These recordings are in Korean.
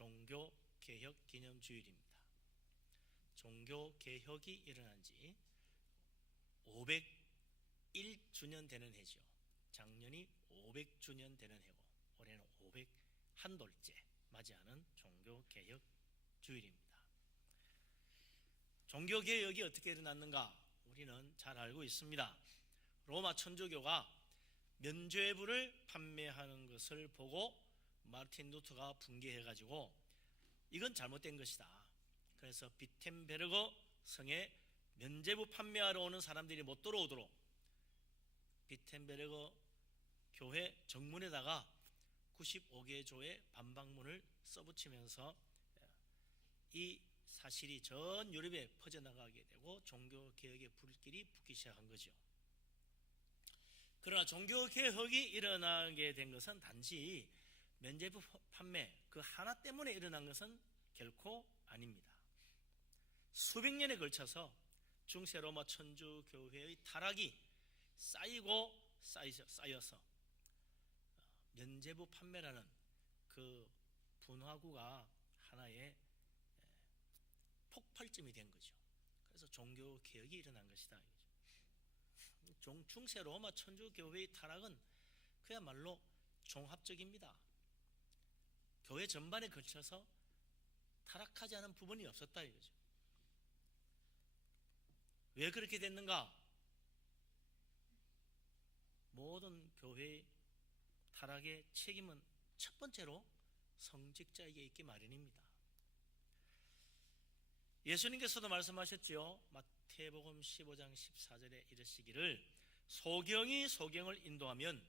종교개혁 기념주일입니다. 종교개혁이 일어난 지 501주년 되는 해죠. 작년이 500주년 되는 해고 올해는 501돌째 맞이하는 종교개혁 주일입니다. 종교개혁이 어떻게 일어났는가 우리는 잘 알고 있습니다. 로마 천주교가 면죄부를 판매하는 것을 보고 마르틴 루터가 붕괴해가지고 이건 잘못된 것이다. 그래서 비텐베르거 성에 면죄부 판매하러 오는 사람들이 못 들어오도록 비텐베르거 교회 정문에다가 95개 조의 반박문을 써붙이면서 이 사실이 전 유럽에 퍼져나가게 되고 종교개혁의 불길이 붙기 시작한 거죠. 그러나 종교개혁이 일어나게 된 것은 단지 면죄부 판매 그 하나 때문에 일어난 것은 결코 아닙니다. 수백 년에 걸쳐서 중세 로마 천주교회의 타락이 쌓여서 면죄부 판매라는 그 분화구가 하나의 폭발점이 된 거죠. 그래서 종교개혁이 일어난 것이다. 중세 로마 천주교회의 타락은 그야말로 종합적입니다. 교회 전반에 걸쳐서 타락하지 않은 부분이 없었다 이거죠. 왜 그렇게 됐는가? 모든 교회의 타락의 책임은 첫 번째로 성직자에게 있기 마련입니다. 예수님께서도 말씀하셨지요. 마태복음 15장 14절에 이르시기를 소경이 소경을 인도하면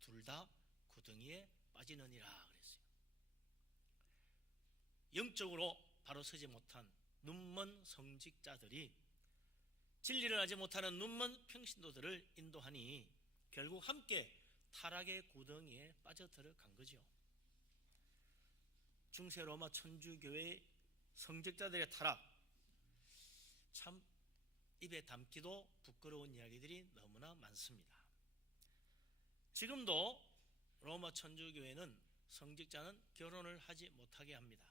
둘 다 구덩이에 빠지느니라 그랬어요. 영적으로 바로 서지 못한 눈먼 성직자들이 진리를 알지 못하는 눈먼 평신도들을 인도하니 결국 함께 타락의 구덩이에 빠져들어간 거죠. 중세 로마 천주교회의 성직자들의 타락, 참 입에 담기도 부끄러운 이야기들이 너무나 많습니다. 지금도 로마 천주교회는 성직자는 결혼을 하지 못하게 합니다.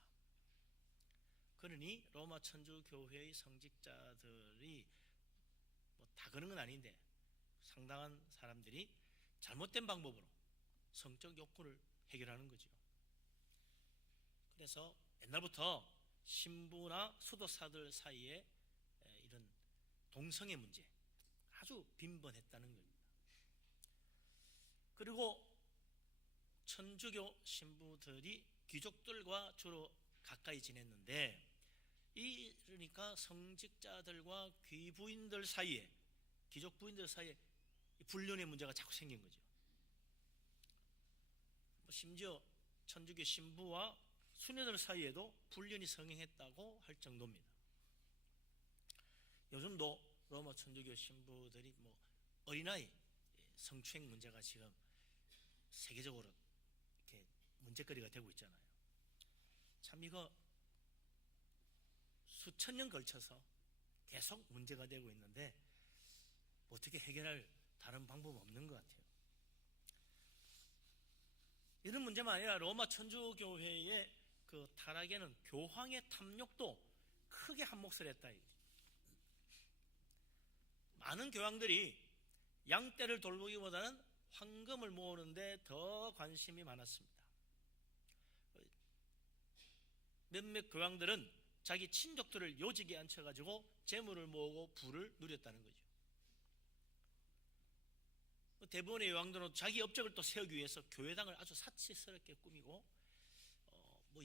그러니 로마 천주교회의 성직자들이 다 그런 건 아닌데 상당한 사람들이 잘못된 방법으로 성적 욕구를 해결하는 거죠. 그래서 옛날부터 신부나 수도사들 사이에 이런 동성애 문제 아주 빈번했다는 겁니다. 그리고 천주교 신부들이 귀족들과 주로 가까이 지냈는데 이러니까 성직자들과 귀부인들 사이에 귀족 부인들 사이에 불륜의 문제가 자꾸 생긴 거죠. 심지어 천주교 신부와 수녀들 사이에도 불륜이 성행했다고 할 정도입니다. 요즘도 로마 천주교 신부들이 어린아이 성추행 문제가 지금 세계적으로 이렇게 문제거리가 되고 있잖아요. 참 이거 수천 년 걸쳐서 계속 문제가 되고 있는데 어떻게 해결할 다른 방법은 없는 것 같아요. 이런 문제만 아니라 로마 천주교회의 그 타락에는 교황의 탐욕도 크게 한몫을 했다. 많은 교황들이 양떼를 돌보기보다는 황금을 모으는데 더 관심이 많았습니다. 몇몇 교황들은 자기 친족들을 요직에 앉혀가지고 재물을 모으고 부를 누렸다는 거죠. 대부분의 교황들은 자기 업적을 또 세우기 위해서 교회당을 아주 사치스럽게 꾸미고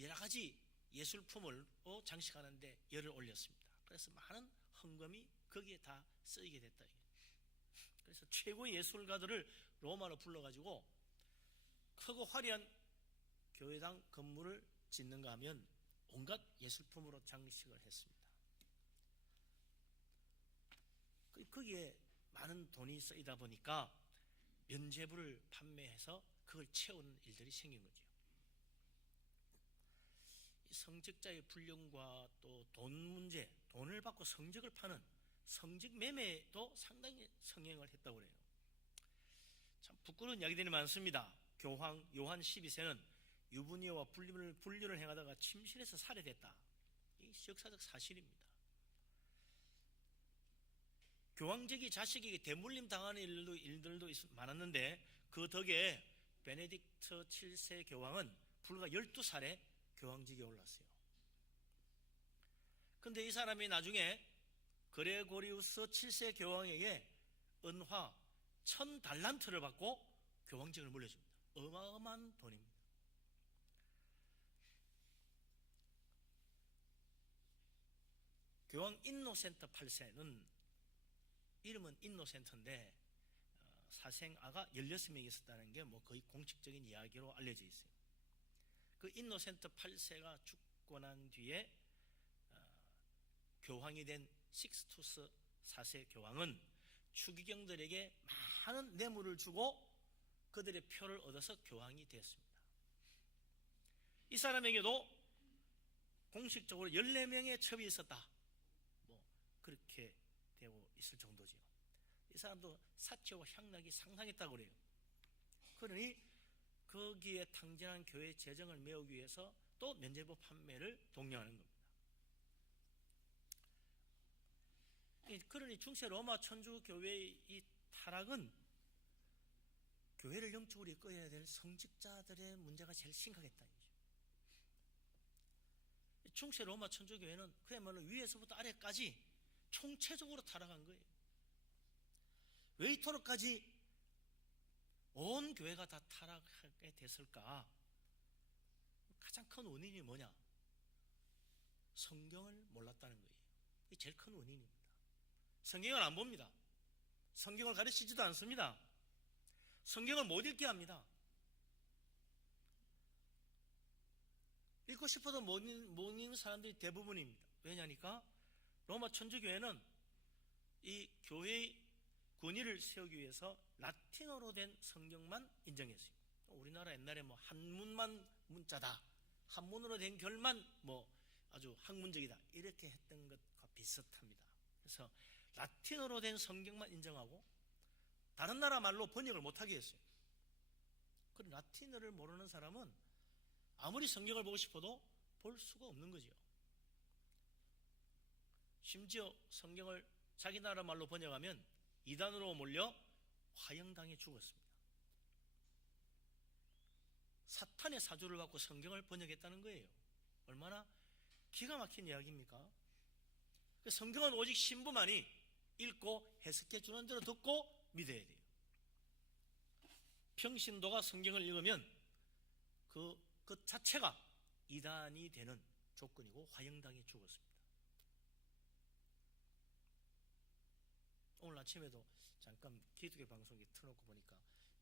여러 가지 예술품을 장식하는데 열을 올렸습니다. 그래서 많은 헌금이 거기에 다 쓰이게 됐다. 그래서 최고의 예술가들을 로마로 불러가지고 크고 화려한 교회당 건물을 짓는가 하면 온갖 예술품으로 장식을 했습니다. 거기에 많은 돈이 쓰이다 보니까 면죄부를 판매해서 그걸 채우는 일들이 생긴 거죠. 성직자의 불륜과 또 돈 문제, 돈을 받고 성직을 파는 성직 매매도 상당히 성행을 했다고 그래요. 참 부끄러운 이야기들이 많습니다. 교황 요한 12세는 유부녀와 불륜을 행하다가 침실에서 살해됐다. 이 역사적 사실입니다. 교황직이 자식에게 대물림 당하는 일들도 많았는데 그 덕에 베네딕트 7세 교황은 불과 12살에 교황직에 올랐어요. 근데 이 사람이 나중에 그레고리우스 7세 교황에게 은화 1000달란트를 받고 교황직을 물려줍니다. 어마어마한 돈입니다. 교황 인노센트 8세는 이름은 인노센트인데 사생아가 16명이 있었다는 게 뭐 거의 공식적인 이야기로 알려져 있어요. 그 인노센트 8세가 죽고 난 뒤에 교황이 된 식스투스 4세 교황은 추기경들에게 많은 뇌물을 주고 그들의 표를 얻어서 교황이 되었습니다. 이 사람에게도 공식적으로 14명의 첩이 있었다. 뭐 그렇게 되고 있을 정도죠. 이 사람도 사치와 향락이 상당했다고 그래요. 그러니 거기에 탕진한 교회 재정을 메우기 위해서 또 면죄부 판매를 독려하는 겁니다. 그러니 중세 로마 천주교회의 이 타락은 교회를 영적으로 이끌어야 될 성직자들의 문제가 제일 심각했다는 거죠. 중세 로마 천주교회는 그야말로 위에서부터 아래까지 총체적으로 타락한 거예요. 왜 이토록까지 온 교회가 다 타락하게 됐을까? 가장 큰 원인이 뭐냐? 성경을 몰랐다는 거예요. 이게 제일 큰 원인입니다. 성경을 안 봅니다. 성경을 가르치지도 않습니다. 성경을 못 읽게 합니다. 읽고 싶어도 못 읽는 사람들이 대부분입니다. 왜냐니까 로마 천주교회는 이 교회의 권위를 세우기 위해서 라틴어로 된 성경만 인정했어요. 우리나라 옛날에 뭐 한문만 문자다, 한문으로 된 결만 뭐 아주 학문적이다 이렇게 했던 것과 비슷합니다. 그래서 라틴어로 된 성경만 인정하고 다른 나라 말로 번역을 못하게 했어요. 그럼 라틴어를 모르는 사람은 아무리 성경을 보고 싶어도 볼 수가 없는 거죠. 심지어 성경을 자기 나라 말로 번역하면 이단으로 몰려 화형당해 죽었습니다. 사탄의 사주를 받고 성경을 번역했다는 거예요. 얼마나 기가 막힌 이야기입니까? 성경은 오직 신부만이 읽고 해석해 주는 대로 듣고 믿어야 돼요. 평신도가 성경을 읽으면 그 자체가 이단이 되는 조건이고 화형당해 죽었습니다. 오늘 아침에도 잠깐 기독교 방송에 틀어놓고 보니까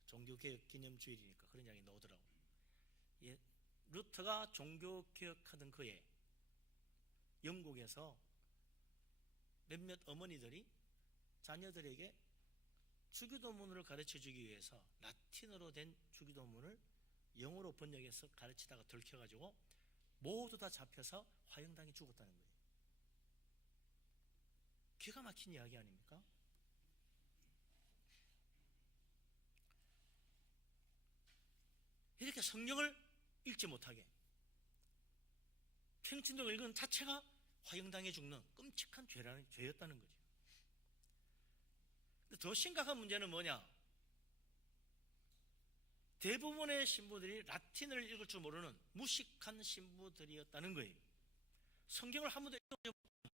종교개혁 기념주일이니까 그런 이야기 나오더라고요. 예, 루터가 종교개혁하던 그에 영국에서 몇몇 어머니들이 자녀들에게 주기도문을 가르쳐주기 위해서 라틴어로 된 주기도문을 영어로 번역해서 가르치다가 들켜가지고 모두 다 잡혀서 화형당해 죽었다는 거예요. 기가 막힌 이야기 아닙니까? 이렇게 성경을 읽지 못하게 평신도를 읽은 자체가 화형당해 죽는 끔찍한 죄였다는 거죠. 더 심각한 문제는 뭐냐? 대부분의 신부들이 라틴어를 읽을 줄 모르는 무식한 신부들이었다는 거예요. 성경을 한 번도 읽어보지 못한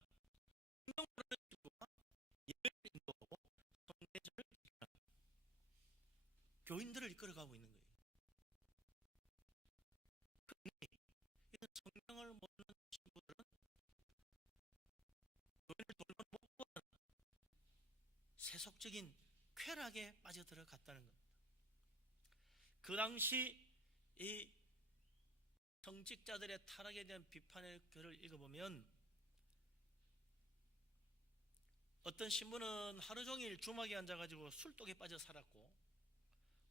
성경 모르는 신부가 예배를 인도하고 성례절을 지켜가는 교인들을 이끌어가고 있는 거예요. 이런 성경을 모르는 신부들은 교인을 돌면 못 보는 세속적인 쾌락에 빠져들어갔다는 겁니다. 그 당시 이 성직자들의 타락에 대한 비판의 글을 읽어보면 어떤 신부는 하루 종일 주막에 앉아가지고 술독에 빠져 살았고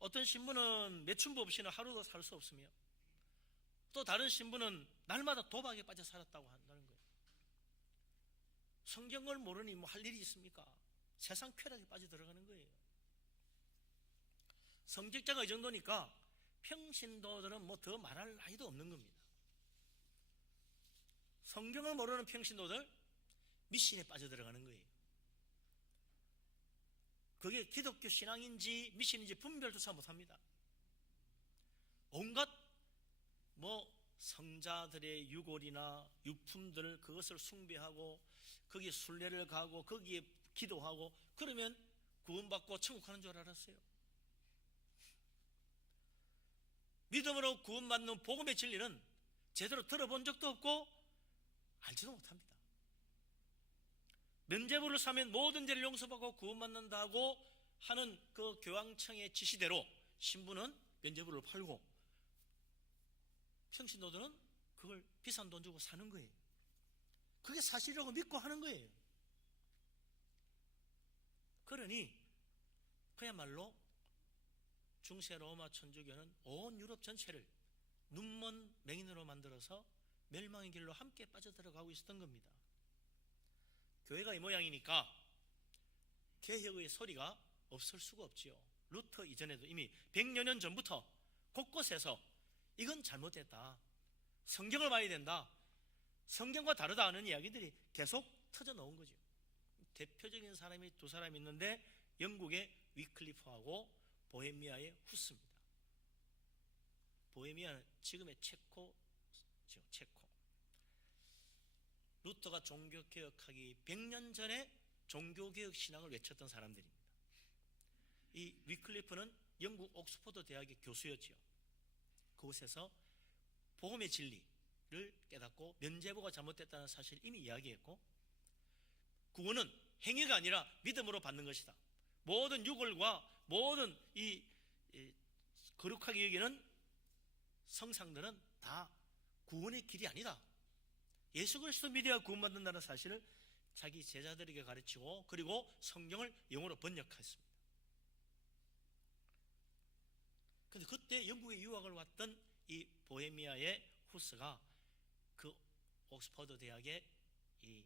어떤 신부는 매춘부 없이는 하루도 살 수 없으며 또 다른 신부는 날마다 도박에 빠져 살았다고 한다는 거예요. 성경을 모르니 뭐 할 일이 있습니까? 세상 쾌락에 빠져 들어가는 거예요. 성직자가 이 정도니까 평신도들은 뭐 더 말할 나위도 없는 겁니다. 성경을 모르는 평신도들 미신에 빠져들어가는 거예요. 그게 기독교 신앙인지 미신인지 분별조차 못합니다. 온갖 뭐 성자들의 유골이나 유품들 그것을 숭배하고 거기에 순례를 가고 거기에 기도하고 그러면 구원받고 천국 가는 줄 알았어요. 믿음으로 구원받는 복음의 진리는 제대로 들어본 적도 없고 알지도 못합니다. 면죄부를 사면 모든 죄를 용서받고 구원받는다고 하는 그 교황청의 지시대로 신부는 면죄부를 팔고 평신도들은 그걸 비싼 돈 주고 사는 거예요. 그게 사실이라고 믿고 하는 거예요. 그러니 그야말로 중세 로마 천주교는 온 유럽 전체를 눈먼 맹인으로 만들어서 멸망의 길로 함께 빠져들어가고 있었던 겁니다. 교회가 이 모양이니까 개혁의 소리가 없을 수가 없지요. 루터 이전에도 이미 100여 년 전부터 곳곳에서 이건 잘못됐다, 성경을 봐야 된다, 성경과 다르다 하는 이야기들이 계속 터져 나온 거죠. 대표적인 사람이 두 사람이 있는데 영국의 위클리프하고 보헤미아의 후스입니다. 보헤미아는 지금의 체코. 루터가 종교개혁하기 100년 전에 종교개혁 신앙을 외쳤던 사람들입니다. 이 위클리프는 영국 옥스퍼드 대학의 교수였지요. 그곳에서 복음의 진리를 깨닫고 면죄부가 잘못됐다는 사실을 이미 이야기했고, 구원은 행위가 아니라 믿음으로 받는 것이다. 모든 유골과 모든 이 거룩하게 여기는 성상들은 다 구원의 길이 아니다. 예수 그리스도 믿어야 구원받는다는 사실을 자기 제자들에게 가르치고 그리고 성경을 영어로 번역했습니다. 그런데 그때 영국에 유학을 왔던 이 보헤미아의 후스가 그 옥스퍼드 대학의 이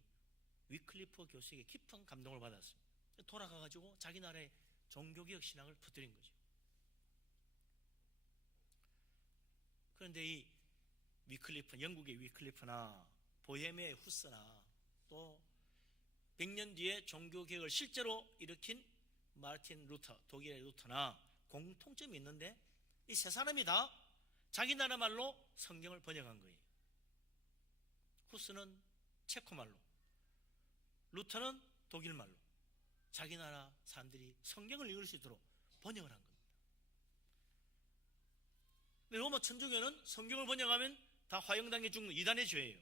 위클리프 교수에게 깊은 감동을 받았습니다. 돌아가가지고 자기 나라의 종교개혁 신앙을 퍼뜨린 거죠. 그런데 이 위클리프, 영국의 위클리프나 보헤미아의 후스나 또 100년 뒤에 종교개혁을 실제로 일으킨 마르틴 루터, 독일의 루터나 공통점이 있는데 이 세 사람이 다 자기 나라 말로 성경을 번역한 거예요. 후스는 체코말로, 루터는 독일말로 자기 나라 사람들이 성경을 읽을 수 있도록 번역을 한 겁니다. 근데 로마 천주교는 성경을 번역하면 다 화형당해 죽는 이단의 죄예요.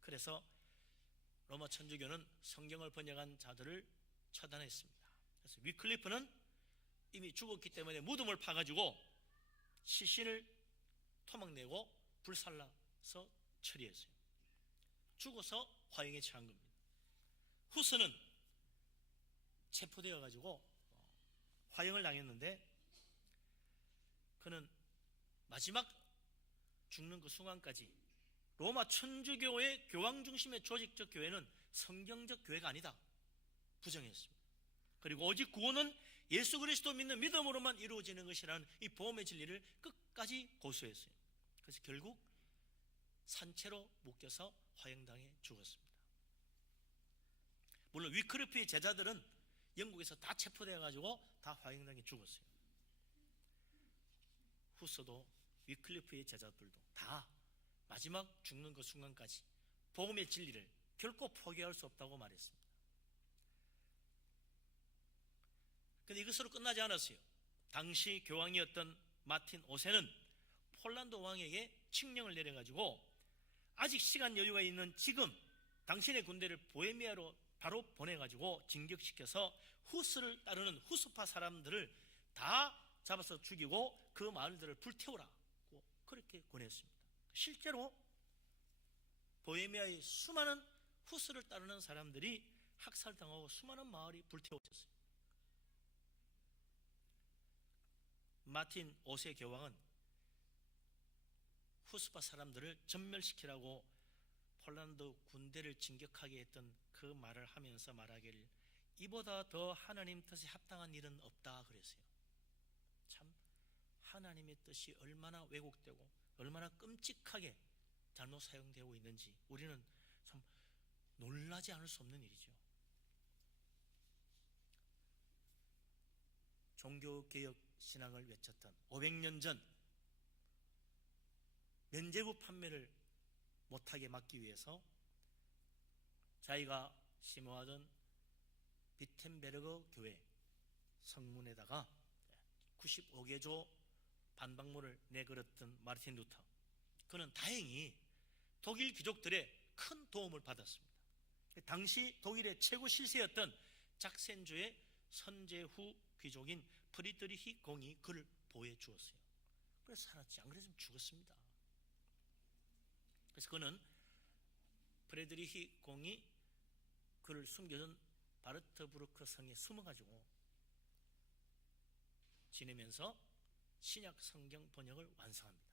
그래서 로마 천주교는 성경을 번역한 자들을 처단했습니다. 그래서 위클리프는 이미 죽었기 때문에 무덤을 파가지고 시신을 토막내고 불살라서 처리했어요. 죽어서 화형에 처한 겁니다. 후스는 체포되어 가지고 화형을 당했는데 그는 마지막 죽는 그 순간까지 로마 천주교의 교황 중심의 조직적 교회는 성경적 교회가 아니다 부정했습니다. 그리고 오직 구원은 예수 그리스도 믿는 믿음으로만 이루어지는 것이라는 이 복음의 진리를 끝까지 고수했어요. 그래서 결국 산채로 묶여서 화형당해 죽었습니다. 물론 위클리프의 제자들은 영국에서 다 체포되어 가지고 다 화형당해 죽었어요. 후스도 위클리프의 제자들도 다 마지막 죽는 그 순간까지 복음의 진리를 결코 포기할 수 없다고 말했습니다. 그런데 이것으로 끝나지 않았어요. 당시 교황이었던 마틴 5세는 폴란드 왕에게 칙령을 내려가지고 아직 시간 여유가 있는 지금 당신의 군대를 보헤미아로 바로 보내가지고 진격시켜서 후스를 따르는 후스파 사람들을 다 잡아서 죽이고 그 마을들을 불태우라고 그렇게 권했습니다. 실제로 보헤미아의 수많은 후스를 따르는 사람들이 학살당하고 수많은 마을이 불태워졌어요. 마틴 5세 교황은 후스파 사람들을 전멸시키라고 폴란드 군대를 진격하게 했던 그 말을 하면서 말하기를 이보다 더 하나님 뜻에 합당한 일은 없다 그랬어요. 참 하나님의 뜻이 얼마나 왜곡되고 얼마나 끔찍하게 잘못 사용되고 있는지 우리는 참 놀라지 않을 수 없는 일이죠. 종교개혁 신앙을 외쳤던 500년 전 면죄부 판매를 못하게 막기 위해서 자기가 심호하던 비텐베르그 교회 성문에다가 95개조 반박문을 내걸었던 마르틴 루터, 그는 다행히 독일 귀족들의 큰 도움을 받았습니다. 당시 독일의 최고 실세였던 작센주의 선제후 귀족인 프리드리히 공이 그를 보호해 주었어요. 그래서 살았지, 안 그랬으면 죽었습니다. 그래서 그는 프리드리히 공이 그를 숨겨둔 바르트부르크 성에 숨어가지고 지내면서 신약 성경 번역을 완성합니다.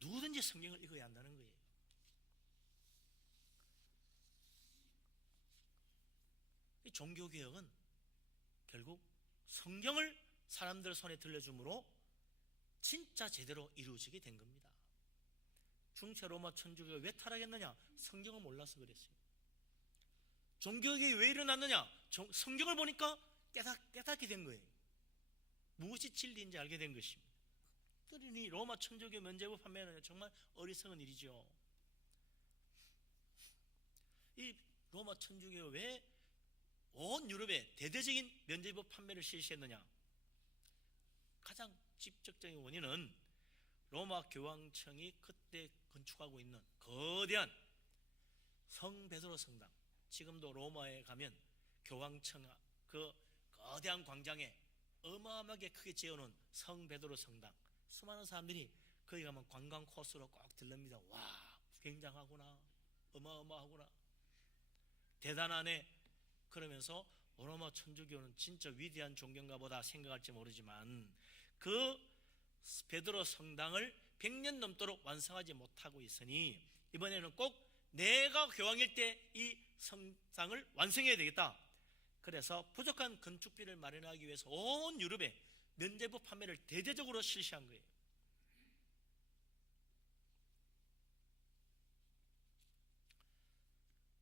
누구든지 성경을 읽어야 한다는 거예요. 이 종교개혁은 결국 성경을 사람들 손에 들려줌으로 진짜 제대로 이루어지게 된 겁니다. 중세 로마 천주교가 왜 타락했느냐? 성경을 몰라서 그랬어요. 종교개혁이 왜 일어났느냐? 성경을 보니까 깨닫게 된 거예요. 무엇이 진리인지 알게 된 것입니다. 그러니 로마 천주교 면죄부 판매는 정말 어리석은 일이죠. 이 로마 천주교가 왜 온 유럽에 대대적인 면죄부 판매를 실시했느냐? 가장 직접적인 원인은 로마 교황청이 그때 건축하고 있는 거대한 성 베드로 성당, 지금도 로마에 가면 교황청 그 거대한 광장에 어마어마하게 크게 지어놓은 성 베드로 성당, 수많은 사람들이 거기 가면 관광 코스로 꼭 들릅니다. 와, 굉장하구나, 어마어마하구나, 대단하네. 그러면서 로마 천주교는 진짜 위대한 종교인가 보다 생각할지 모르지만 그 베드로 성당을 100년 넘도록 완성하지 못하고 있으니 이번에는 꼭 내가 교황일 때 이 성당을 완성해야 되겠다. 그래서 부족한 건축비를 마련하기 위해서 온 유럽에 면죄부 판매를 대대적으로 실시한 거예요.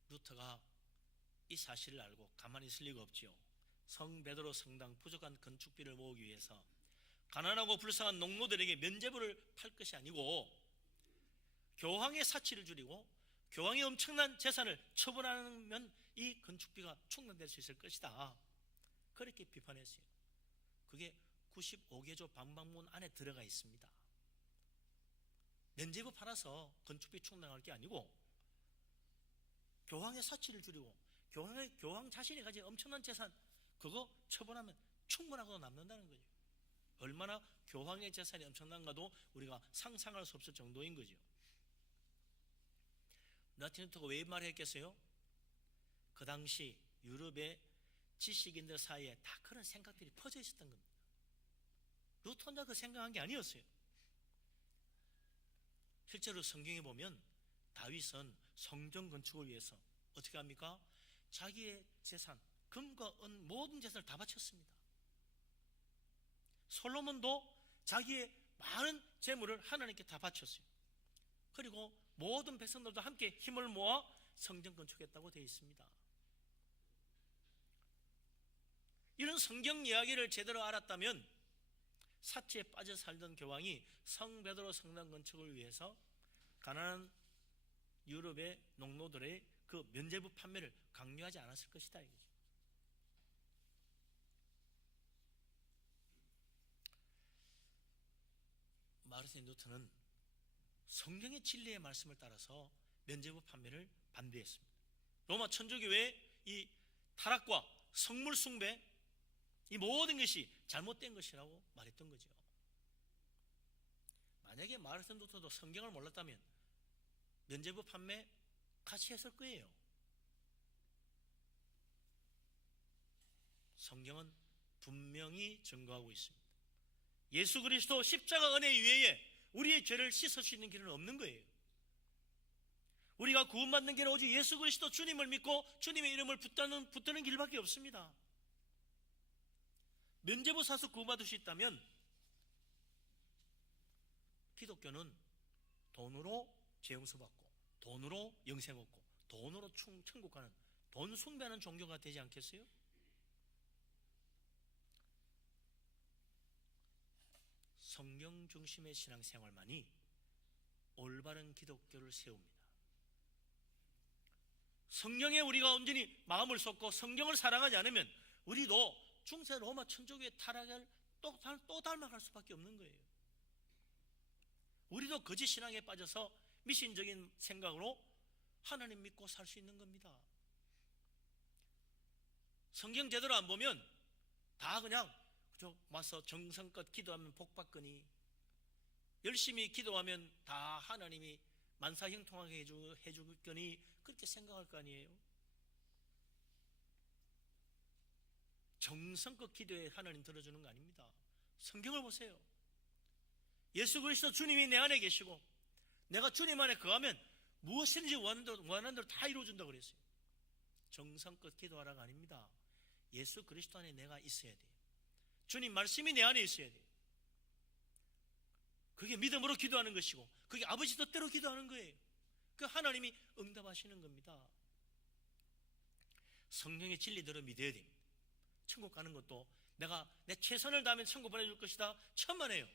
루터가 이 사실을 알고 가만히 있을 리가 없지요. 성 베드로 성당 부족한 건축비를 모으기 위해서 가난하고 불쌍한 농노들에게 면죄부를 팔 것이 아니고 교황의 사치를 줄이고 교황의 엄청난 재산을 처분하면 이 건축비가 충당될 수 있을 것이다. 그렇게 비판했어요. 그게 95개조 반박문 안에 들어가 있습니다. 면죄부 팔아서 건축비 충당할 게 아니고 교황의 사치를 줄이고 교황 자신이 가진 엄청난 재산, 그거 처분하면 충분하고 남는다는 거죠. 얼마나 교황의 재산이 엄청난가도 우리가 상상할 수 없을 정도인 거죠. 마르틴 루터가 왜 말했겠어요? 그 당시 유럽의 지식인들 사이에 다 그런 생각들이 퍼져 있었던 겁니다. 루터 혼자 그 생각한 게 아니었어요. 실제로 성경에 보면 다윗은 성전 건축을 위해서 어떻게 합니까? 자기의 재산, 금과 은 모든 재산을 다 바쳤습니다. 솔로몬도 자기의 많은 재물을 하나님께 다 바쳤어요. 그리고 모든 백성들도 함께 힘을 모아 성전 건축했다고 되어 있습니다. 이런 성경 이야기를 제대로 알았다면 사치에 빠져 살던 교황이 성 베드로 성당 건축을 위해서 가난한 유럽의 농노들의 그 면죄부 판매를 강요하지 않았을 것이다 이거죠. 마르틴 루터는 성경의 진리의 말씀을 따라서 면죄부 판매를 반대했습니다. 로마 천주교의 이 타락과 성물 숭배, 이 모든 것이 잘못된 것이라고 말했던 거죠. 만약에 마르틴 루터도 성경을 몰랐다면 면죄부 판매 같이 했을 거예요. 성경은 분명히 증거하고 있습니다. 예수 그리스도 십자가 은혜 위에 우리의 죄를 씻을 수 있는 길은 없는 거예요. 우리가 구원받는 길은 오직 예수 그리스도 주님을 믿고 주님의 이름을 붙드는 길밖에 없습니다. 면죄부 사서 구원받을 수 있다면 기독교는 돈으로 죄 용서받고 돈으로 영생 얻고 돈으로 천국 가는, 돈 숭배하는 종교가 되지 않겠어요? 성경 중심의 신앙생활만이 올바른 기독교를 세웁니다. 성경에 우리가 온전히 마음을 쏟고 성경을 사랑하지 않으면 우리도 중세 로마 천주교의 타락을 또 닮아갈 수밖에 없는 거예요. 우리도 거짓 신앙에 빠져서 미신적인 생각으로 하나님 믿고 살 수 있는 겁니다. 성경 제대로 안 보면 다 그냥 와서 정성껏 기도하면 복 받거니, 열심히 기도하면 다 하나님이 만사형통하게 해줄 거니, 그렇게 생각할 거 아니에요. 정성껏 기도해 하나님 들어주는 거 아닙니다. 성경을 보세요. 예수 그리스도 주님이 내 안에 계시고 내가 주님 안에 거하면 무엇이든지 원하는 대로 다 이루어준다고 그랬어요. 정성껏 기도하라가 아닙니다. 예수 그리스도 안에 내가 있어야 돼요. 주님 말씀이 내 안에 있어야 돼요. 그게 믿음으로 기도하는 것이고, 그게 아버지 뜻대로 기도하는 거예요. 그 하나님이 응답하시는 겁니다. 성경의 진리대로 믿어야 됩니다. 천국 가는 것도 내가 내 최선을 다하면 천국 보내줄 것이다, 천만에요.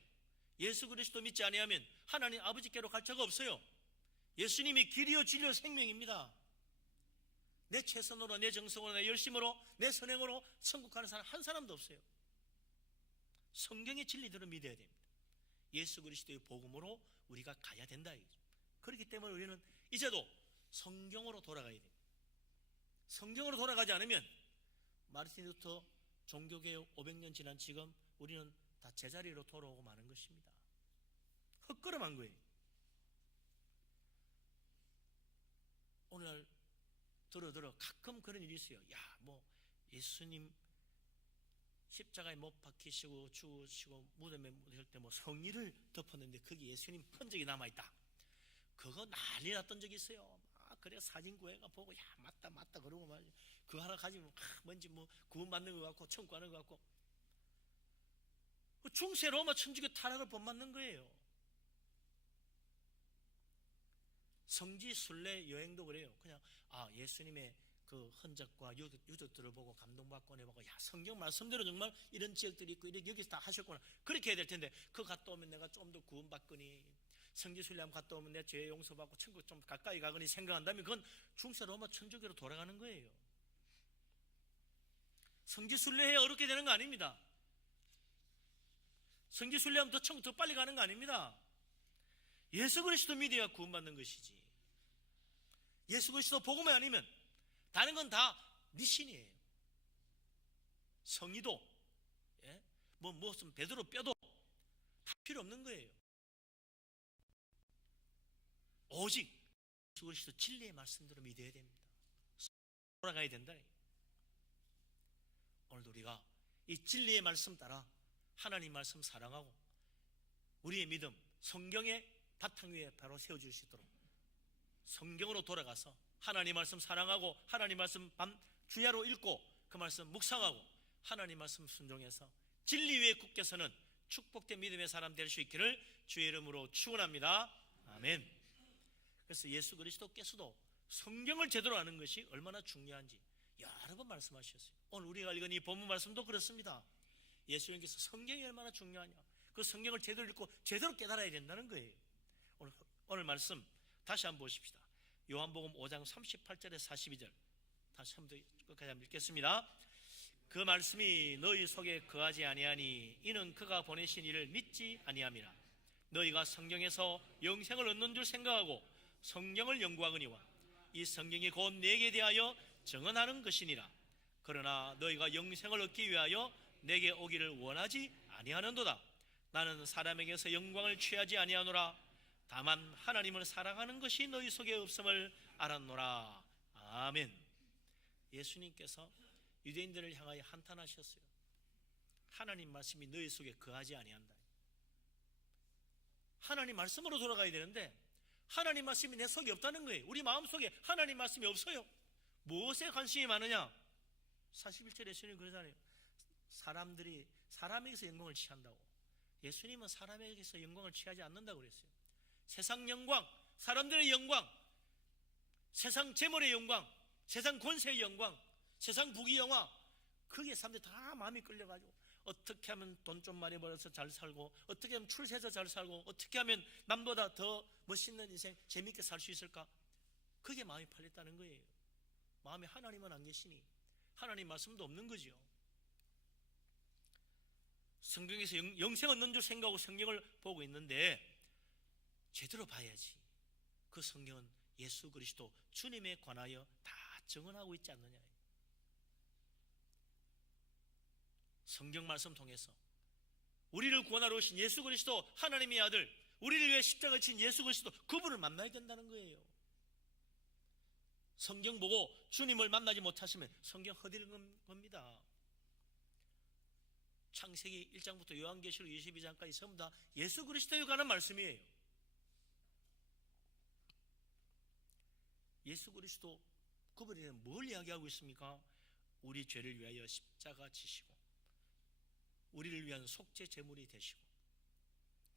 예수 그리스도 믿지 아니하면 하나님 아버지께로 갈 자가 없어요. 예수님이 길이요 진리요 생명입니다. 내 최선으로, 내 정성으로, 내 열심으로, 내 선행으로 천국 가는 사람 한 사람도 없어요. 성경의 진리대로 믿어야 됩니다. 예수 그리스도의 복음으로 우리가 가야 된다. 그렇기 때문에 우리는 이제도 성경으로 돌아가야 됩니다. 성경으로 돌아가지 않으면 마르틴 루터 종교개혁 500년 지난 지금 우리는 다 제자리로 돌아오고 마는 것입니다. 헛걸음한 거예요. 오늘날 들어 가끔 그런 일이 있어요. 예수님 십자가에 못 박히시고 죽으시고 무덤에 묻을 때 성의를 덮었는데 거기 예수님 흔적이 남아있다. 그거 난리 났던 적이 있어요. 그래 사진 구해가 보고 맞다 그러고 말이야. 그거 하나 가지면 뭔지 구원받는 것 같고 천국 가는 것 같고, 중세 로마 천주교 타락을 본받는 거예요. 성지 순례 여행도 그래요. 그냥 예수님의 그 흔적과 유적들을 보고 감동받고 내보고 성경 말씀대로 정말 이런 지역들이 있고 이렇게 여기서 다 하셨구나, 그렇게 해야 될 텐데, 그거 갔다 오면 내가 좀 더 구원받거니, 성지 순례하면 갔다 오면 내 죄 용서받고 천국 좀 가까이 가거니 생각한다면 그건 중세 로마 천주교로 돌아가는 거예요. 성지 순례해 어렵게 되는 거 아닙니다. 성지 순례하면 더 천국 더 빨리 가는 거 아닙니다. 예수 그리스도 믿어야 구원받는 것이지. 예수 그리스도 복음이 아니면 다른 건 다 미신이에요. 성의도 무슨 베드로 뼈도 다 필요 없는 거예요. 오직 예수 그리스도 진리의 말씀대로 믿어야 됩니다. 돌아가야 된다. 오늘도 우리가 이 진리의 말씀 따라 하나님 말씀 사랑하고 우리의 믿음 성경의 바탕 위에 바로 세워줄 수 있도록 성경으로 돌아가서 하나님 말씀 사랑하고 하나님 말씀 밤 주야로 읽고 그 말씀 묵상하고 하나님 말씀 순종해서 진리 위에 굳게 서는 축복된 믿음의 사람 될 수 있기를 주의 이름으로 축원합니다. 아멘. 그래서 예수 그리스도께서도 성경을 제대로 아는 것이 얼마나 중요한지 여러 번 말씀하셨어요. 오늘 우리가 읽은 이 본문 말씀도 그렇습니다. 예수님께서 성경이 얼마나 중요하냐, 그 성경을 제대로 읽고 제대로 깨달아야 된다는 거예요. 오늘 말씀 다시 한번 보십시다. 요한복음 5장 38절에 42절 다시 한번 끝까지 한번 읽겠습니다. 그 말씀이 너희 속에 거하지 아니하니 이는 그가 보내신 이를 믿지 아니함이라. 너희가 성경에서 영생을 얻는 줄 생각하고 성경을 연구하거니와 이 성경이 곧 내게 대하여 증언하는 것이니라. 그러나 너희가 영생을 얻기 위하여 내게 오기를 원하지 아니하는도다. 나는 사람에게서 영광을 취하지 아니하노라. 다만 하나님을 사랑하는 것이 너희 속에 없음을 알았노라. 아멘. 예수님께서 유대인들을 향하여 한탄하셨어요. 하나님 말씀이 너희 속에 거하지 아니한다. 하나님 말씀으로 돌아가야 되는데 하나님 말씀이 내 속에 없다는 거예요. 우리 마음속에 하나님 말씀이 없어요. 무엇에 관심이 많으냐? 41절에 예수님 그러잖아요. 사람들이 사람에게서 영광을 취한다고. 예수님은 사람에게서 영광을 취하지 않는다고 그랬어요. 세상 영광, 사람들의 영광, 세상 재물의 영광, 세상 권세의 영광, 세상 부귀영화, 그게 사람들이 다 마음이 끌려가지고 어떻게 하면 돈 좀 많이 벌어서 잘 살고, 어떻게 하면 출세해서 잘 살고, 어떻게 하면 남보다 더 멋있는 인생 재밌게 살 수 있을까, 그게 마음이 팔렸다는 거예요. 마음에 하나님은 안 계시니 하나님 말씀도 없는 거죠. 성경에서 영생 얻는 줄 생각하고 성경을 보고 있는데 제대로 봐야지. 그 성경은 예수 그리스도 주님에 관하여 다 증언하고 있지 않느냐. 성경 말씀 통해서 우리를 구원하러 오신 예수 그리스도, 하나님의 아들, 우리를 위해 십자가를 친 예수 그리스도, 그분을 만나야 된다는 거예요. 성경 보고 주님을 만나지 못하시면 성경 허드렛 겁니다. 창세기 1장부터 요한계시록 22장까지 전부 다 예수 그리스도에 관한 말씀이에요. 예수 그리스도 그분에 대해 뭘 이야기하고 있습니까? 우리 죄를 위하여 십자가 지시고 우리를 위한 속죄 제물이 되시고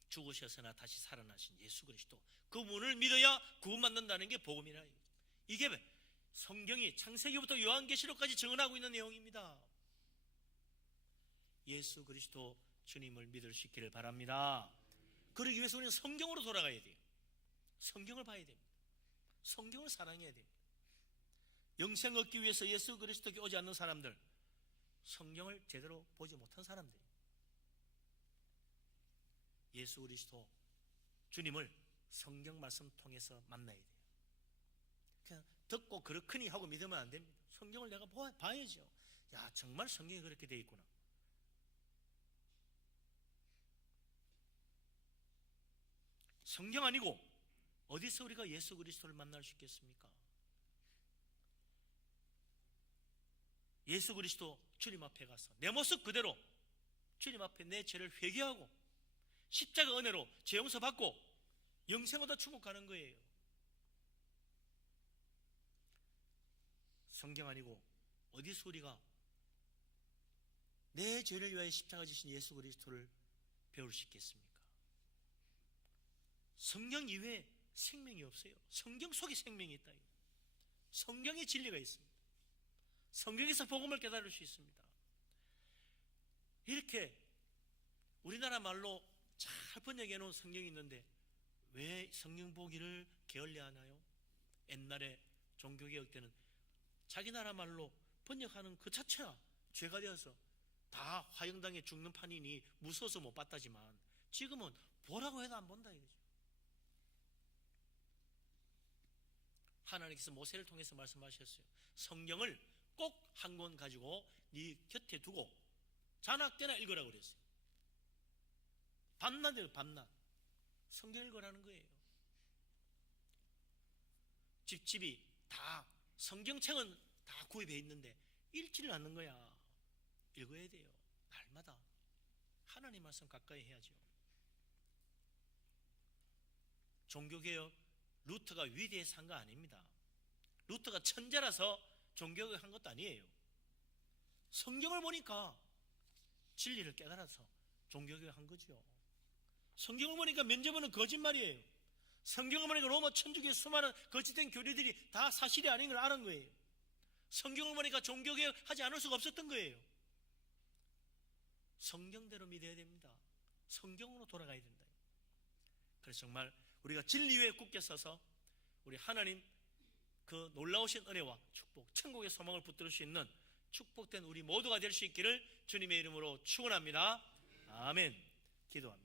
죽으셔서나 다시 살아나신 예수 그리스도, 그분을 믿어야 구원받는다는 게 복음이라. 이게 성경이 창세기부터 요한계시록까지 증언하고 있는 내용입니다. 예수 그리스도 주님을 믿을 수 있기를 바랍니다. 그러기 위해서 우리는 성경으로 돌아가야 돼요. 성경을 봐야 됩니다. 성경을 사랑해야 됩니다. 영생 얻기 위해서 예수 그리스도께 오지 않는 사람들, 성경을 제대로 보지 못한 사람들, 예수 그리스도 주님을 성경 말씀 통해서 만나야 돼요. 그냥 듣고 그렇거니 하고 믿으면 안 됩니다. 성경을 내가 봐야죠. 야, 정말 성경이 그렇게 되어 있구나. 성경 아니고 어디서 우리가 예수 그리스도를 만날 수 있겠습니까? 예수 그리스도 주님 앞에 가서 내 모습 그대로 주님 앞에 내 죄를 회개하고 십자가 은혜로 죄 용서 받고 영생 얻어 축복하는 거예요. 성경 아니고 어디서 우리가 내 죄를 위하여 십자가 지신 예수 그리스도를 배울 수 있겠습니까? 성경 이외에 생명이 없어요. 성경 속에 생명이 있다. 성경에 진리가 있습니다. 성경에서 복음을 깨달을 수 있습니다. 이렇게 우리나라 말로 잘 번역해 놓은 성경이 있는데 왜 성경 보기를 게을리하나요? 옛날에 종교개혁 때는 자기 나라 말로 번역하는 그 자체가 죄가 되어서 다 화형당에 죽는 판이니 무서워서 못 봤다지만 지금은 보라고 해도 안 본다 이거죠. 하나님께서 모세를 통해서 말씀하셨어요. 성경을 꼭 한 권 가지고 네 곁에 두고 자나 때나 읽으라고 그랬어요. 밤낮이에요. 밤낮 성경 읽으라는 거예요. 집집이 다 성경책은 다 구입해 있는데 읽지를 않는 거야. 읽어야 돼요. 날마다 하나님 말씀 가까이 해야죠. 종교개혁 루터가 위대해서 한 거 아닙니다. 루터가 천재라서 종교개혁 한 것도 아니에요. 성경을 보니까 진리를 깨달아서 종교개혁 한 거죠. 성경을 보니까 면죄부는 거짓말이에요. 성경을 보니까 로마 천주교의 수많은 거짓된 교리들이 다 사실이 아닌 걸 아는 거예요. 성경을 보니까 종교개혁 하지 않을 수가 없었던 거예요. 성경대로 믿어야 됩니다. 성경으로 돌아가야 된다. 그래서 정말 우리가 진리 위에 굳게 서서 우리 하나님 그 놀라우신 은혜와 축복, 천국의 소망을 붙들 수 있는 축복된 우리 모두가 될 수 있기를 주님의 이름으로 축원합니다. 아멘. 기도합니다.